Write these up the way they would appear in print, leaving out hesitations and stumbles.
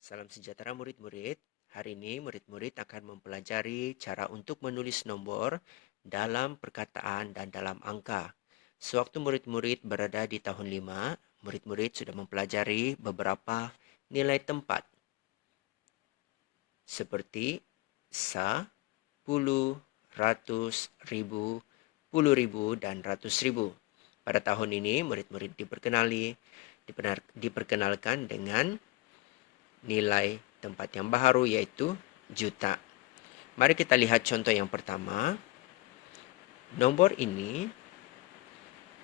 Salam sejahtera murid-murid. Hari ini murid-murid akan mempelajari cara untuk menulis nomor dalam perkataan dan dalam angka. Sewaktu murid-murid berada di tahun 5, murid-murid sudah mempelajari beberapa nilai tempat seperti sa, puluh, ratus, ribu, puluh ribu, dan ratus ribu. Pada tahun ini murid-murid diperkenalkan dengan nilai tempat yang baru yaitu juta. Mari kita lihat contoh yang pertama. Nomor ini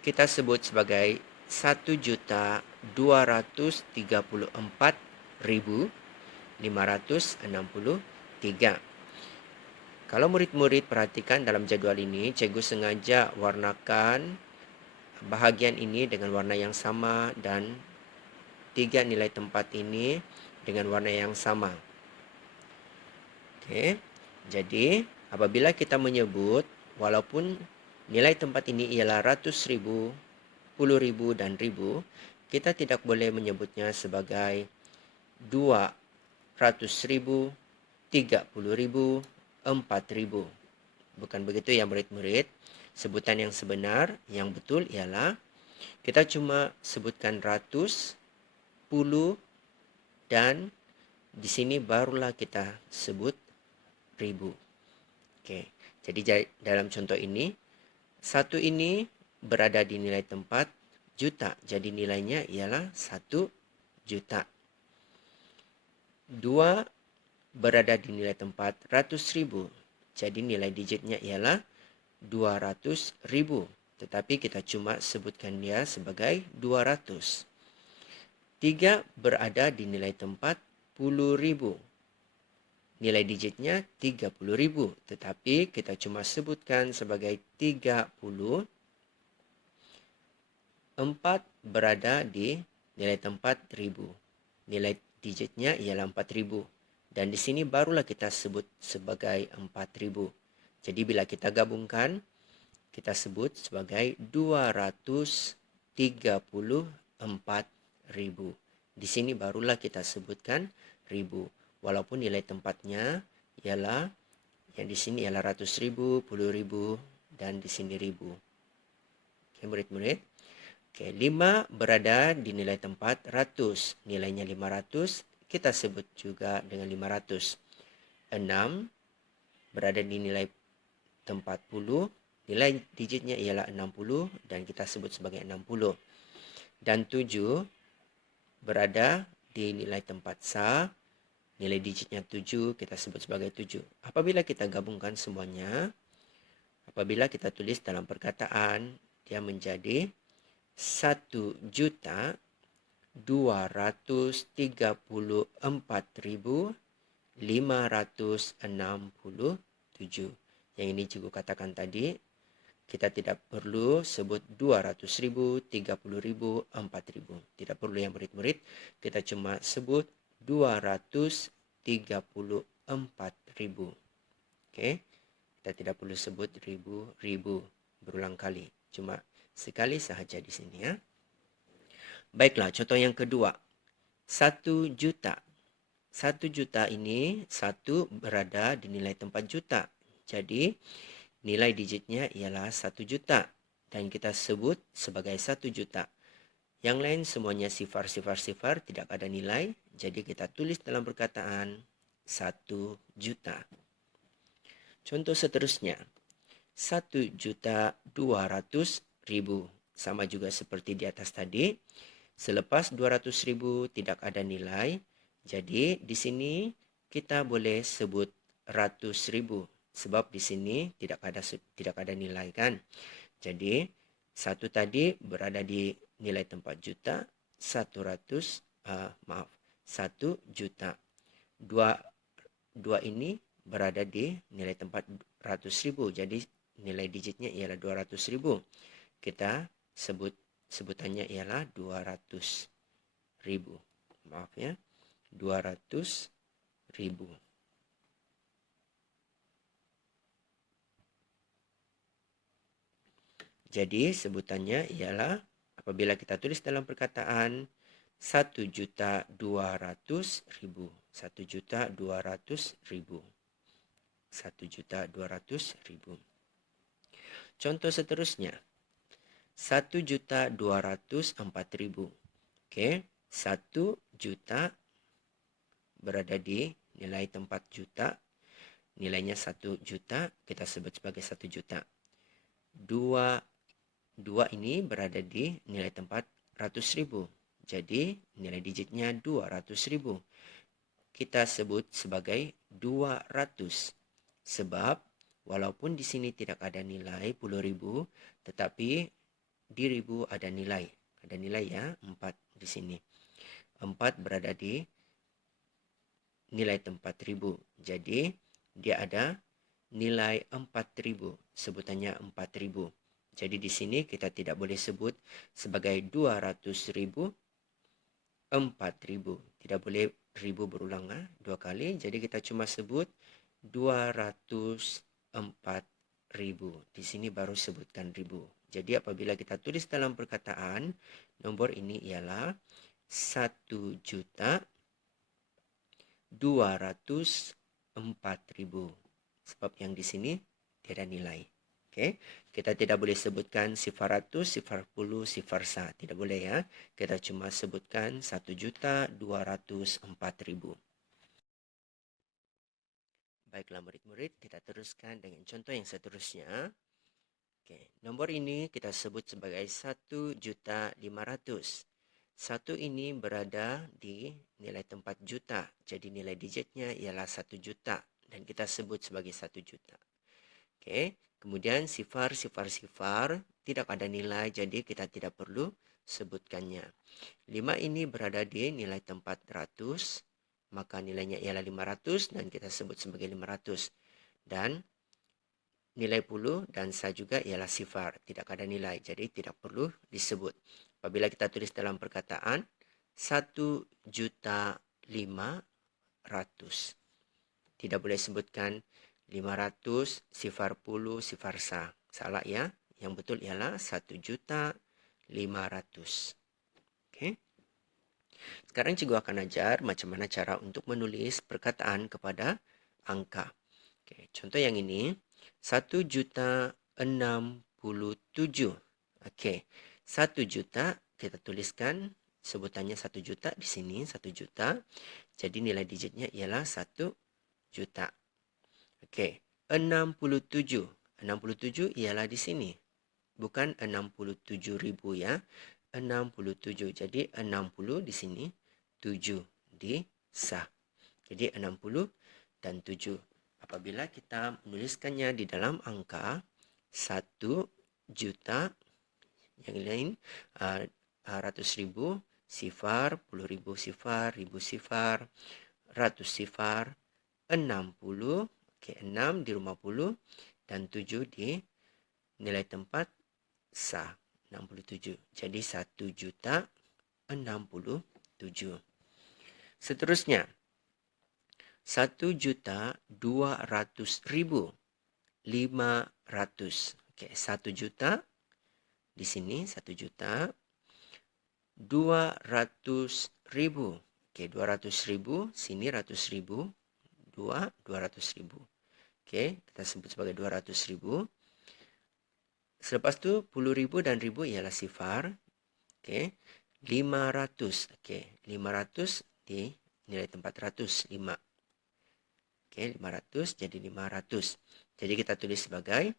kita sebut sebagai 1.234.563. Kalau murid-murid perhatikan dalam jadwal ini, cikgu sengaja warnakan bahagian ini dengan warna yang sama dan 3 nilai tempat ini dengan warna yang sama. Oke, jadi apabila kita menyebut walaupun nilai tempat ini ialah ratus ribu, puluh ribu, dan ribu, kita tidak boleh menyebutnya sebagai 200.000, 30.000, 4.000. Bukan begitu ya murid-murid. Sebutan yang sebenar, yang betul ialah kita cuma sebutkan ratus, puluh, dan di sini barulah kita sebut ribu. Oke, jadi dalam contoh ini, satu ini berada di nilai tempat juta. Jadi nilainya ialah 1 juta. 2 berada di nilai tempat ratus ribu. Jadi nilai digitnya ialah 200.000. Tetapi kita cuma sebutkan dia sebagai 200. 3 berada di nilai tempat 10.000. Nilai digitnya 30.000, tetapi kita cuma sebutkan sebagai 30. 4 berada di nilai tempat 1000. Nilai digitnya ialah 4.000. Dan di sini barulah kita sebut sebagai 4.000. Jadi bila kita gabungkan, kita sebut sebagai 234.000. Di sini barulah kita sebutkan ribu. Walaupun nilai tempatnya ialah yang di sini ialah ratus ribu, puluh ribu, dan di sini ribu. Oke murid-murid. Oke, 5 berada di nilai tempat ratus. Nilainya 500, kita sebut juga dengan 500. 6 berada di nilai tempat 10. Nilai digitnya ialah 60 dan kita sebut sebagai 60. Dan 7 berada di nilai tempat sa. Nilai digitnya 7, kita sebut sebagai 7. Apabila kita gabungkan semuanya, apabila kita tulis dalam perkataan, dia menjadi 1.234.567. Yang ini cikgu katakan tadi, kita tidak perlu sebut 200.000, 30.000, 4.000. Tidak perlu ya murid-murid. Kita cuma sebut 234.000. Oke. Kita tidak perlu sebut ribu berulang kali. Cuma sekali sahaja di sini ya. Baiklah, contoh yang kedua. 1 juta. 1 juta ini 1 berada di nilai tempat juta. Jadi nilai digitnya ialah 1 juta. Dan kita sebut sebagai 1 juta. Yang lain semuanya sifar, tidak ada nilai. Jadi kita tulis dalam perkataan 1 juta. Contoh seterusnya. 1.200.000. Sama juga seperti di atas tadi. Selepas 200.000 tidak ada nilai. Jadi di sini kita boleh sebut ratus ribu. Sebab di sini tidak ada nilai kan. Jadi 1 tadi berada di nilai tempat juta. 1 juta. 2 ini berada di nilai tempat ratus ribu. Jadi nilai digitnya ialah 200.000. Kita sebutannya ialah 200.000. Maaf ya. 200.000. Jadi sebutannya ialah apabila kita tulis dalam perkataan 1.200.000. 1.200.000. 1.200.000. Contoh seterusnya. 1.204.000. Oke, 1 juta berada di nilai tempat juta. Nilainya 1 juta, kita sebut sebagai 1 juta. 2 ini berada di nilai tempat ratus ribu. Jadi nilai digitnya 200.000. Kita sebut sebagai 200. Sebab walaupun di sini tidak ada nilai puluh ribu, tetapi di ribu ada nilai. Ada nilai ya, 4 di sini. 4 berada di nilai tempat ribu. Jadi dia ada nilai 4.000. Sebutannya 4.000. Jadi di sini kita tidak boleh sebut sebagai 200.000, 4.000. Tidak boleh ribu berulang dua kali. Jadi kita cuma sebut 204.000. Di sini baru sebutkan ribu. Jadi apabila kita tulis dalam perkataan, nomor ini ialah 1.204.000. Sebab yang di sini tidak nilai. Oke, kita tidak boleh sebutkan sifar ratus, sifar puluh, sifar sa. Tidak boleh ya. Kita cuma sebutkan 1.204.000. Baiklah murid-murid, kita teruskan dengan contoh yang seterusnya. Oke, nomor ini kita sebut sebagai 1.500.000. 1 ini berada di nilai tempat juta. Jadi nilai digitnya ialah 1 juta. Dan kita sebut sebagai 1 juta. Oke, kemudian sifar tidak ada nilai, jadi kita tidak perlu sebutkannya. 5 ini berada di nilai tempat ratus, maka nilainya ialah 500 dan kita sebut sebagai 500. Dan nilai puluh dan sa juga ialah sifar, tidak ada nilai, jadi tidak perlu disebut. Apabila kita tulis dalam perkataan 1.500.000, tidak boleh sebutkan 500, sifar puluh, sifar sa. Salah ya. Yang betul ialah 1.500.000. Oke. Sekarang cikgu akan ajar macam mana cara untuk menulis perkataan kepada angka. Oke, contoh yang ini 1.067.000. Oke. 1 juta kita tuliskan sebutannya 1 juta di sini 1 juta. Jadi nilai digitnya ialah 1 juta. Oke, 67. 67 ialah di sini. Bukan 67.000 ya. 67. Jadi 60 di sini, 7 di sa. Jadi 60 dan 7. Apabila kita menuliskannya di dalam angka 1 juta, yang lain ratus ribu, sifar, puluh ribu sifar, ribu sifar, ratus sifar, 60. Oke, 6 di rumah puluh dan 7 di nilai tempat sa, 67. Jadi 1.067.000. Seterusnya 1.200.500. Oke, 1 juta di sini 1 juta. 200.000. Oke, 200.000 sini ratus ribu. 200.000. Oke, kita sebut sebagai 200.000. Selepas itu, 10.000 dan ribu ialah sifar. Oke, 500. Oke, 500 di nilai tempat ratus, 5. Oke, 500 jadi 500. Jadi kita tulis sebagai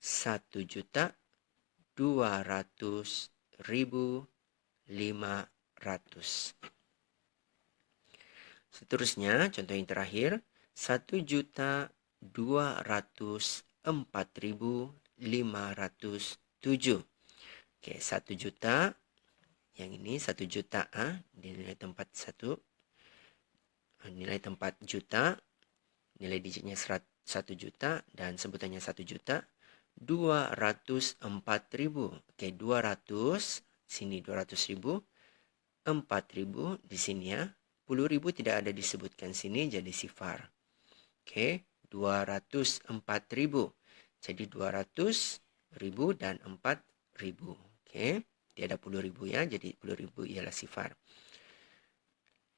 1.200.500. Seterusnya, contoh yang terakhir, 1.204.507. Oke, 1 juta. Yang ini 1 juta di nilai tempat 1. Nilai tempat juta. Nilai digitnya 1 juta dan sebutannya 1 juta. 204.000. Oke, 200 sini 200.000. 4.000 di sini ya. 10.000 tidak ada disebutkan sini jadi sifar. Oke, 204.000. Jadi 200.000 dan 4.000. Oke, tidak ada 10.000 ya, jadi 10.000 ialah sifar.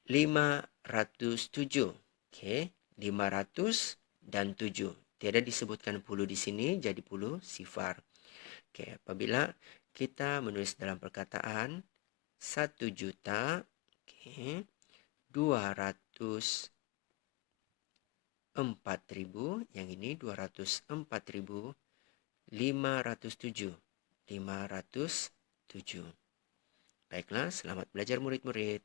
507. Oke, 500 dan 7. Tidak disebutkan puluh di sini, jadi puluh sifar. Oke, apabila kita menulis dalam perkataan 1 juta, oke, 204.000, yang ini 204.507. 507. Baiklah, selamat belajar murid-murid.